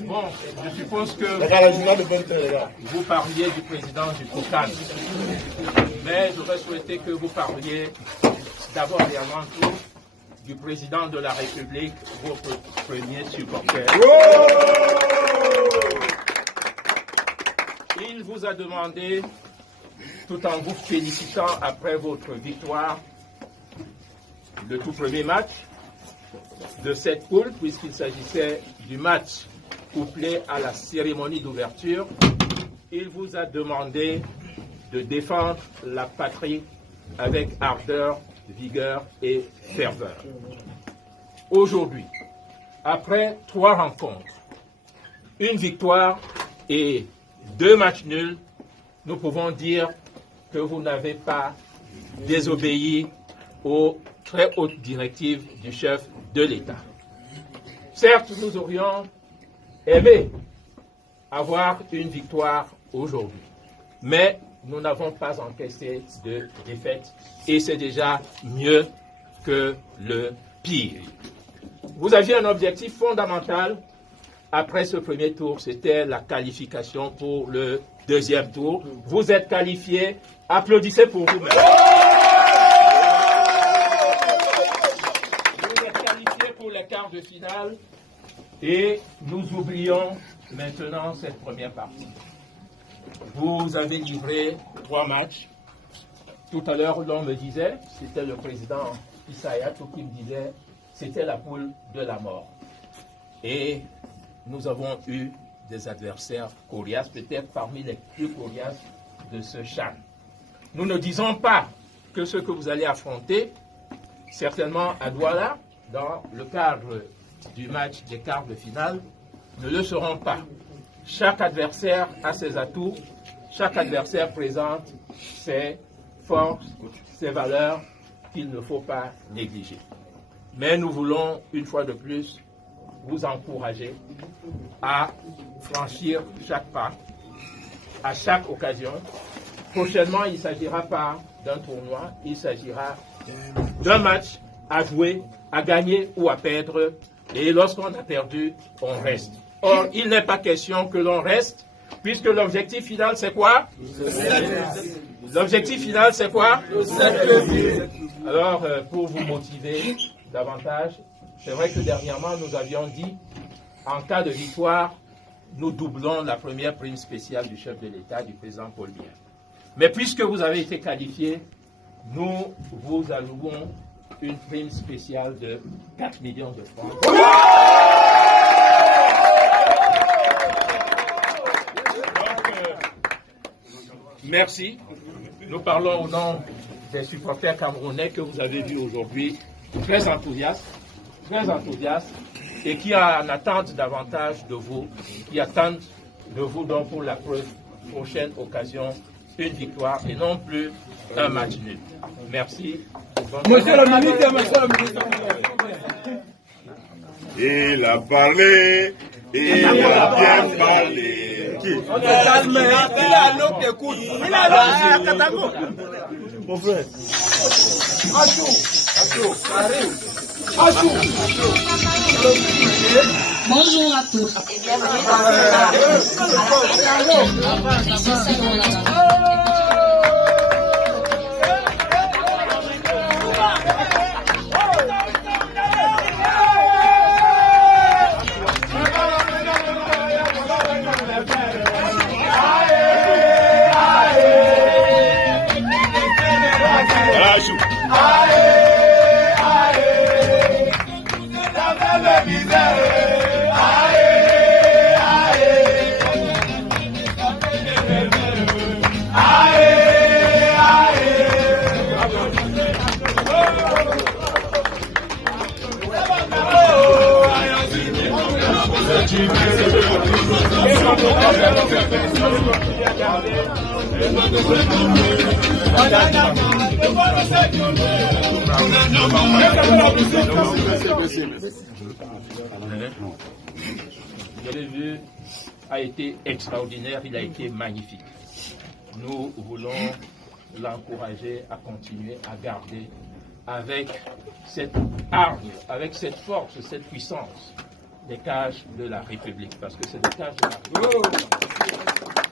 Bon, je suppose que vous parliez du président du COCAN. Mais j'aurais souhaité que vous parliez d'abord et avant tout du président de la République, votre premier supporter. Il vous a demandé, tout en vous félicitant après votre victoire, le tout premier match de cette poule, puisqu'il s'agissait du match couplé à la cérémonie d'ouverture, il vous a demandé de défendre la patrie avec ardeur, vigueur et ferveur. Aujourd'hui, après 3 rencontres, une victoire et 2 matchs nuls, nous pouvons dire que vous n'avez pas désobéi aux très hautes directives du chef de l'État. Certes, nous aurions aimé avoir une victoire aujourd'hui, mais nous n'avons pas encaissé de défaite et c'est déjà mieux que le pire. Vous aviez un objectif fondamental après ce premier tour, c'était la qualification pour le deuxième tour. Vous êtes qualifiés, applaudissez pour vous-même. Vous êtes qualifiés pour les quarts de finale et nous oublions maintenant cette première partie. Vous avez livré 3 matchs. Tout à l'heure, l'on me disait, c'était le président Issayatou qui me disait, c'était la poule de la mort. Et nous avons eu des adversaires coriaces, peut-être parmi les plus coriaces de ce CHAN. Nous ne disons pas que ce que vous allez affronter, certainement à Douala, dans le cadre du match des quarts de finale, ne le seront pas. Chaque adversaire a ses atouts, chaque adversaire présente ses forces, ses valeurs qu'il ne faut pas négliger. Mais nous voulons, une fois de plus, vous encourager à franchir chaque pas, à chaque occasion. Prochainement, il ne s'agira pas d'un tournoi, il s'agira d'un match à jouer, à gagner ou à perdre. Et lorsqu'on a perdu, on reste. Or, il n'est pas question que l'on reste, puisque l'objectif final, c'est quoi? L'objectif final, c'est quoi? Alors, pour vous motiver davantage, c'est vrai que dernièrement, nous avions dit, en cas de victoire, nous doublons la première prime spéciale du chef de l'État, du président Paul Biya. Mais puisque vous avez été qualifié, nous vous allouons une prime spéciale de 4 millions de francs. Merci. Nous parlons au nom des supporters camerounais que vous avez vus aujourd'hui, très enthousiastes, et qui en attendent davantage de vous, qui attendent de vous donc pour la prochaine occasion une victoire et non plus un match nul. Merci. Monsieur le ministre, il a parlé, il a bien parlé. On est calme, il a l'eau qui écoute. Il a l'eau qui écoute. Mon frère. Bonjour à tous et bienvenue dans Vous avez vu, a été extraordinaire, il a été magnifique. Nous voulons l'encourager à continuer à garder avec cette arme, avec cette force, cette puissance, les cages de la République, parce que c'est des cages de la République.